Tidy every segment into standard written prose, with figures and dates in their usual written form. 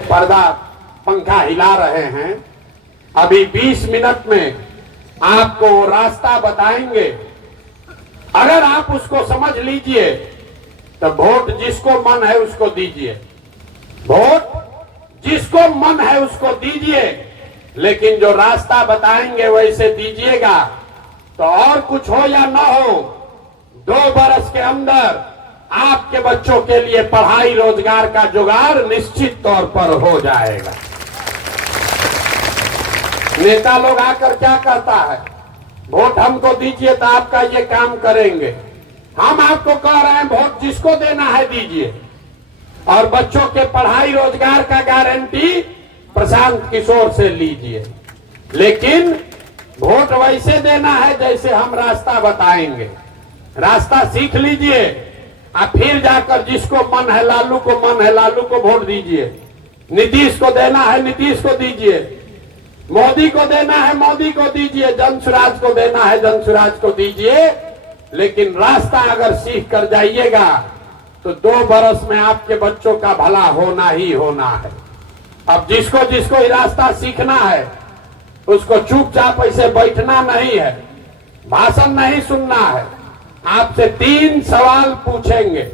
पर्दा पंखा हिला रहे हैं। अभी 20 मिनट में आपको रास्ता बताएंगे। अगर आप उसको समझ लीजिए तो वोट जिसको मन है उसको दीजिए, वोट जिसको मन है उसको दीजिए, लेकिन जो रास्ता बताएंगे वैसे दीजिएगा। तो और कुछ हो या न हो, 2 बरस के अंदर आपके बच्चों के लिए पढ़ाई रोजगार का जुगाड़ निश्चित तौर पर हो जाएगा। नेता लोग आकर क्या कहता है, वोट हमको दीजिए तो आपका ये काम करेंगे। हम आपको कह रहे हैं वोट जिसको देना है दीजिए, और बच्चों के पढ़ाई रोजगार का गारंटी प्रशांत किशोर से लीजिए। लेकिन वोट वैसे देना है जैसे हम रास्ता बताएंगे। रास्ता सीख लीजिए, आप फिर जाकर जिसको मन है, लालू को मन है लालू को वोट दीजिए, नीतीश को देना है नीतीश को दीजिए, मोदी को देना है मोदी को दीजिए, जनसुराज को देना है जनसुराज को दीजिए। लेकिन रास्ता अगर सीख कर जाइएगा तो 2 बरस में आपके बच्चों का भला होना ही होना है। अब जिसको जिसको ये रास्ता सीखना है उसको चुपचाप ऐसे बैठना नहीं है, भाषण नहीं सुनना है। आपसे 3 सवाल पूछेंगे,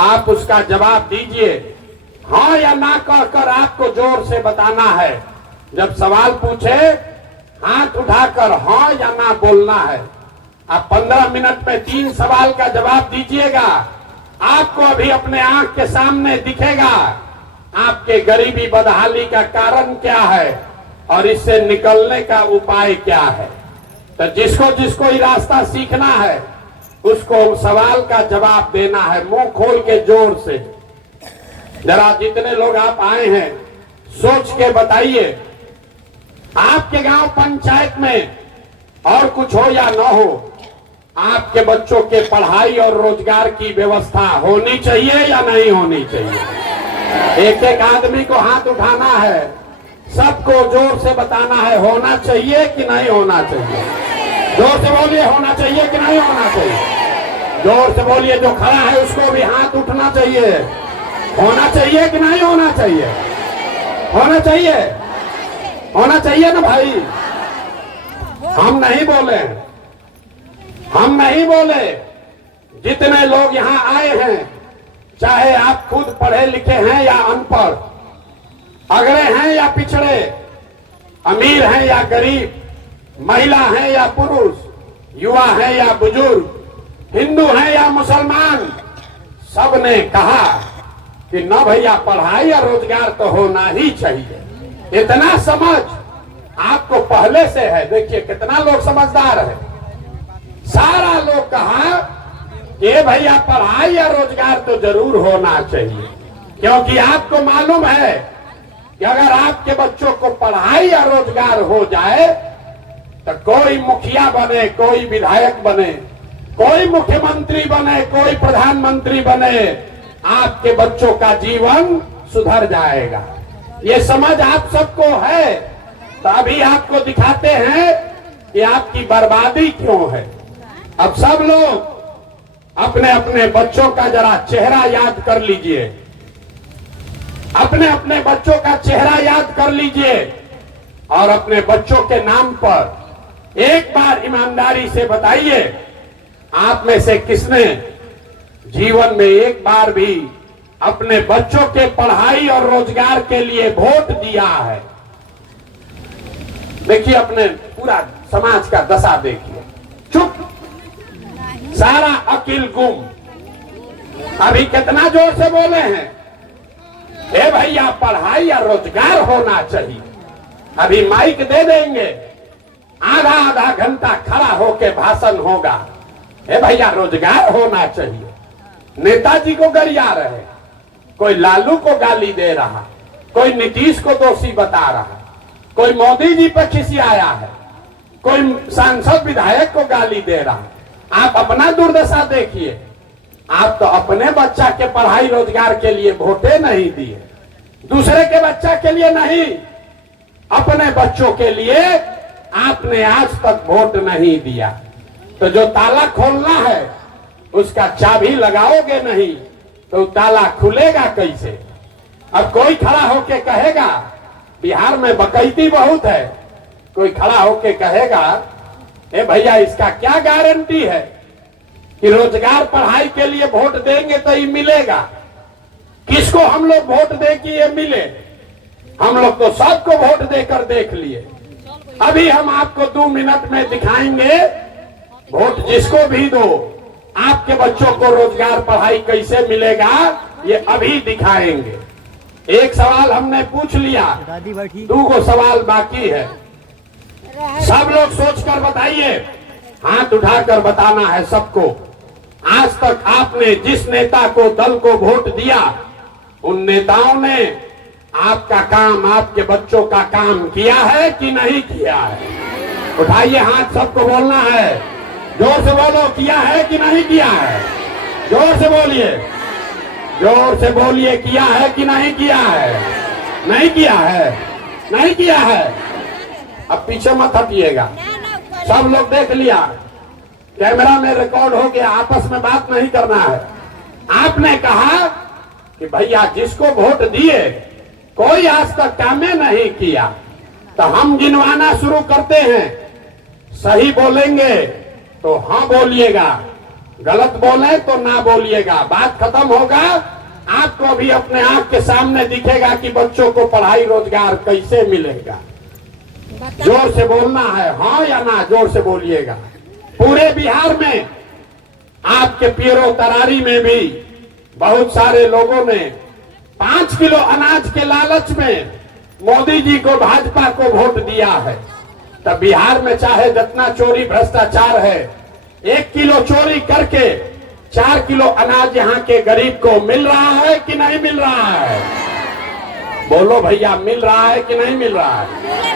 आप उसका जवाब दीजिए। हाँ या ना कहकर आपको जोर से बताना है। जब सवाल पूछे हाथ उठाकर हाँ या ना बोलना है। आप 15 मिनट में 3 सवाल का जवाब दीजिएगा। आपको अभी अपने आंख के सामने दिखेगा आपके गरीबी बदहाली का कारण क्या है और इससे निकलने का उपाय क्या है। तो जिसको जिसको ये रास्ता सीखना है उसको सवाल का जवाब देना है, मुंह खोल के जोर से। जरा जितने लोग आप आए हैं सोच के बताइए, आपके गांव पंचायत में और कुछ हो या न हो, आपके बच्चों के पढ़ाई और रोजगार की व्यवस्था होनी चाहिए या नहीं होनी चाहिए। एक एक आदमी को हाथ उठाना है, सबको जोर से बताना है होना चाहिए कि नहीं होना चाहिए। जोर से बोलिए होना चाहिए कि नहीं होना चाहिए। जोर से बोलिए, जो खड़ा है उसको भी हाथ उठना चाहिए। होना चाहिए कि नहीं होना चाहिए। होना चाहिए, होना चाहिए ना भाई। हम नहीं बोले, हम नहीं बोले। जितने लोग यहाँ आए हैं, चाहे आप खुद पढ़े लिखे हैं या अनपढ़, अगड़े हैं या पिछड़े, अमीर हैं या गरीब, महिला हैं या पुरुष, युवा हैं या बुजुर्ग, हिंदू हैं या मुसलमान, सबने कहा कि न भैया पढ़ाई और रोजगार तो होना ही चाहिए। इतना समझ आपको पहले से है। देखिए कितना लोग समझदार है। सारा लोग कहा कि भैया पढ़ाई या रोजगार तो जरूर होना चाहिए, क्योंकि आपको मालूम है कि अगर आपके बच्चों को पढ़ाई या रोजगार हो जाए तो कोई मुखिया बने, कोई विधायक बने, कोई मुख्यमंत्री बने, कोई प्रधानमंत्री बने, आपके बच्चों का जीवन सुधर जाएगा। ये समझ आप सबको है, तो अभी आपको दिखाते हैं कि आपकी बर्बादी क्यों है। अब सब लोग अपने अपने बच्चों का जरा चेहरा याद कर लीजिए, अपने अपने बच्चों का चेहरा याद कर लीजिए और अपने बच्चों के नाम पर एक बार ईमानदारी से बताइए, आप में से किसने जीवन में एक बार भी अपने बच्चों के पढ़ाई और रोजगार के लिए वोट दिया है। देखिए अपने पूरा समाज का दशा देखिए, चुप, सारा अकिल गुम। अभी कितना जोर से बोले हैं, ए भैया पढ़ाई या रोजगार होना चाहिए। अभी माइक दे देंगे, आधा आधा घंटा खड़ा होके भाषण होगा, ए भैया रोजगार होना चाहिए। नेताजी को गरिया रहे, कोई लालू को गाली दे रहा, कोई नीतीश को दोषी बता रहा, कोई मोदी जी पर खिसियाया है, कोई सांसद विधायक को गाली दे रहा। आप अपना दुर्दशा देखिए। आप तो अपने बच्चा के पढ़ाई रोजगार के लिए वोटे नहीं दिए, दूसरे के बच्चा के लिए नहीं, अपने बच्चों के लिए आपने आज तक वोट नहीं दिया। तो जो ताला खोलना है उसका चाबी लगाओगे नहीं तो ताला खुलेगा कैसे। अब कोई खड़ा होके कहेगा बिहार में बकैती बहुत है, कोई खड़ा होके कहेगा ए भैया इसका क्या गारंटी है कि रोजगार पढ़ाई के लिए वोट देंगे तो ये मिलेगा। किसको हम लोग वोट दे कि ये मिले? हम लोग तो सबको वोट देकर देख लिए। अभी हम आपको 2 मिनट में दिखाएंगे वोट जिसको भी दो आपके बच्चों को रोजगार पढ़ाई कैसे मिलेगा, ये अभी दिखाएंगे। एक सवाल हमने पूछ लिया, 2 सवाल बाकी है। सब लोग सोचकर बताइए, हाथ उठाकर बताना है सबको। आज तक आपने जिस नेता को दल को वोट दिया उन नेताओं ने आपका काम, आपके बच्चों का काम किया है कि नहीं किया है? उठाइए हाथ, सबको बोलना है। जोर से बोलो, किया है कि नहीं किया है? जोर से बोलिए, जोर से बोलिए, किया है कि नहीं किया है? नहीं किया है, नहीं किया है। अब पीछे मत हटिएगा, सब लोग देख लिया, कैमरा में रिकॉर्ड हो गया, आपस में बात नहीं करना है। आपने कहा कि भैया जिसको वोट दिए कोई आज तक कामें नहीं किया, तो हम गिनवाना शुरू करते हैं। सही बोलेंगे तो हाँ बोलिएगा, गलत बोले तो ना बोलिएगा। बात खत्म होगा, आपको भी अपने आंख के सामने दिखेगा कि बच्चों को पढ़ाई रोजगार कैसे मिलेगा। जोर से बोलना है, हाँ या ना, जोर से बोलिएगा। पूरे बिहार में, आपके पीरो तरारी में भी बहुत सारे लोगों ने 5 किलो अनाज के लालच में मोदी जी को, भाजपा को वोट दिया है। तब बिहार में चाहे जितना चोरी भ्रष्टाचार है, 1 किलो चोरी करके 4 किलो अनाज यहाँ के गरीब को मिल रहा है कि नहीं मिल रहा है? बोलो भैया, मिल रहा है कि नहीं मिल रहा है?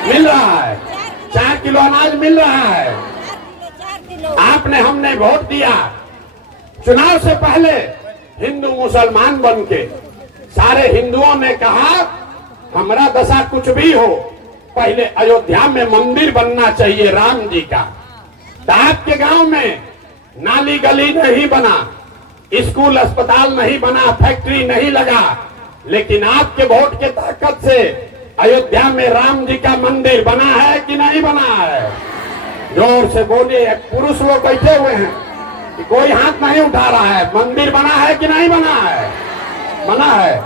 मिल रहा है, 4 किलो अनाज मिल रहा है। आपने, हमने वोट दिया, चुनाव से पहले हिंदू मुसलमान बन के सारे हिंदुओं ने कहा हमारा दशा कुछ भी हो, पहले अयोध्या में मंदिर बनना चाहिए राम जी का। तो आपके गांव में नाली गली नहीं बना, स्कूल अस्पताल नहीं बना, फैक्ट्री नहीं लगा, लेकिन आपके वोट के ताकत से अयोध्या में राम जी का मंदिर बना है कि नहीं बना है? जोर से बोलिए, पुरुष लोग बैठे हुए हैं कि कोई हाथ नहीं उठा रहा है। मंदिर बना है कि नहीं बना है? बना है।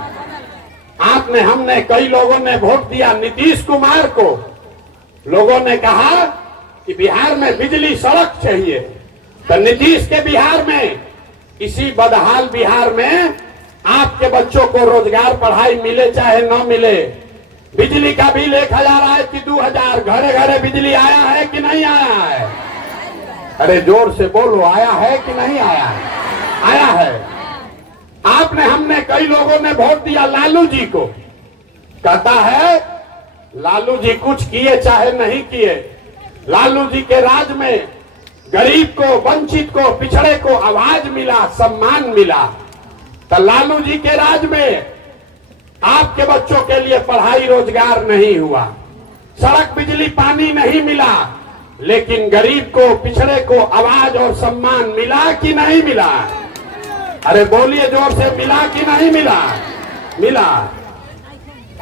आपने, हमने, कई लोगों ने वोट दिया नीतीश कुमार को। लोगों ने कहा कि बिहार में बिजली सड़क चाहिए, तो नीतीश के बिहार में, इसी बदहाल बिहार में आपके बच्चों को रोजगार पढ़ाई मिले चाहे न मिले, बिजली का बिल 1000 आए कि 2000, घरे घरे बिजली आया है कि नहीं आया है? अरे जोर से बोलो, आया है कि नहीं आया है? आया है। आपने, हमने, कई लोगों ने वोट दिया लालू जी को। कहता है लालू जी कुछ किए चाहे नहीं किए, लालू जी के राज में गरीब को, वंचित को, पिछड़े को आवाज मिला, सम्मान मिला। तो लालू जी के राज में आपके बच्चों के लिए पढ़ाई रोजगार नहीं हुआ, सड़क बिजली पानी नहीं मिला, लेकिन गरीब को, पिछड़े को आवाज और सम्मान मिला कि नहीं मिला? अरे बोलिए जोर से, मिला कि नहीं मिला? मिला।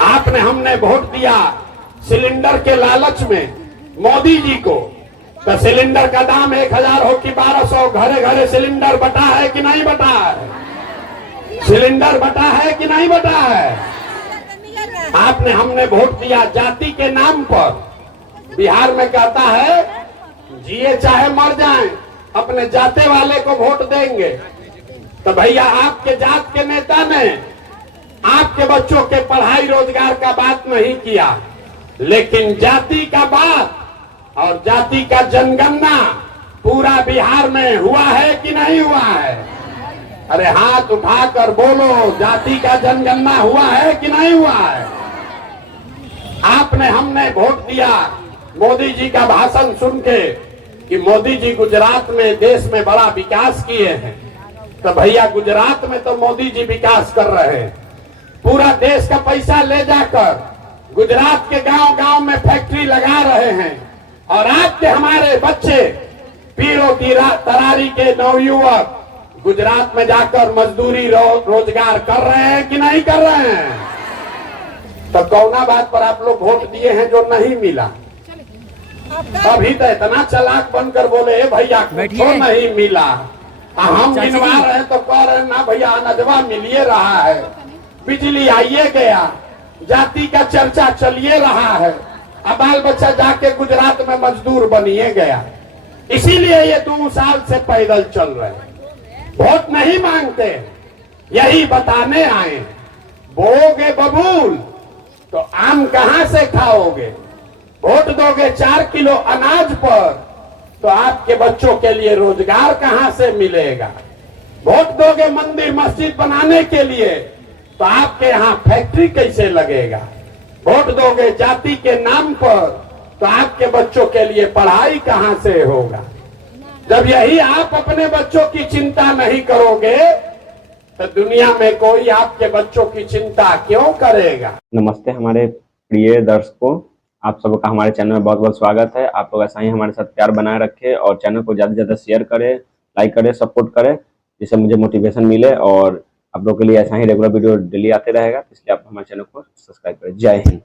आपने, हमने वोट दिया सिलेंडर के लालच में मोदी जी को। तो सिलेंडर का दाम 1000 हो कि 1200, घरे घरे सिलेंडर बटा है कि नहीं बटा है? सिलेंडर बटा है कि नहीं बटा है? आपने, हमने वोट दिया जाति के नाम पर। बिहार में कहता है जिए चाहे मर जाएं, अपने जाते वाले को वोट देंगे। तो भैया आपके जात के नेता ने आपके बच्चों के पढ़ाई रोजगार का बात नहीं किया, लेकिन जाति का बात और जाति का जनगणना पूरा बिहार में हुआ है कि नहीं हुआ है? अरे हाथ उठाकर बोलो, जाति का जनगणना हुआ है कि नहीं हुआ है? आपने, हमने वोट दिया मोदी जी का भाषण सुन के कि मोदी जी गुजरात में, देश में बड़ा विकास किए हैं। तो भैया गुजरात में तो मोदी जी विकास कर रहे हैं, पूरा देश का पैसा ले जाकर गुजरात के गांव गांव में फैक्ट्री लगा रहे हैं। और आपके, हमारे बच्चे, पीरो तरारी के नवयुवक गुजरात में जाकर मजदूरी रोजगार कर रहे हैं कि नहीं कर रहे हैं? तो कौना बात पर आप लोग वोट दिए हैं जो नहीं मिला? अभी तो इतना चालाक बनकर बोले भैया तो नहीं मिला, हम गिनवा रहे तो कह रहे ना भैया अनजवा मिलिए रहा है, बिजली आइए गया, जाति का चर्चा चलिए रहा है, अब बाल बच्चा जाके गुजरात में मजदूर बनिए गया। इसीलिए ये 2 साल से पैदल चल रहे हैं, वोट नहीं मांगते, यही बताने आए। बोगे बबूल तो आम कहां से खाओगे? वोट दोगे 4 किलो अनाज पर तो आपके बच्चों के लिए रोजगार कहां से मिलेगा? वोट दोगे मंदिर मस्जिद बनाने के लिए तो आपके यहाँ फैक्ट्री कैसे लगेगा? वोट दोगे जाति के नाम पर तो आपके बच्चों के लिए पढ़ाई कहां से होगा? जब यही आप अपने बच्चों की चिंता नहीं करोगे तो दुनिया में कोई आपके बच्चों की चिंता क्यों करेगा? नमस्ते हमारे प्रिय दर्शकों, आप सबका हमारे चैनल में बहुत बहुत स्वागत है। आप लोग ऐसा ही हमारे साथ प्यार बनाए रखें और चैनल को ज़्यादा से ज़्यादा शेयर करें, लाइक करें, सपोर्ट करें, जिससे मुझे मोटिवेशन मिले और आप लोगों के लिए ऐसा ही रेगुलर वीडियो डेली आते रहेगा। इसलिए आप हमारे चैनल को सब्सक्राइब करें। जय हिंद।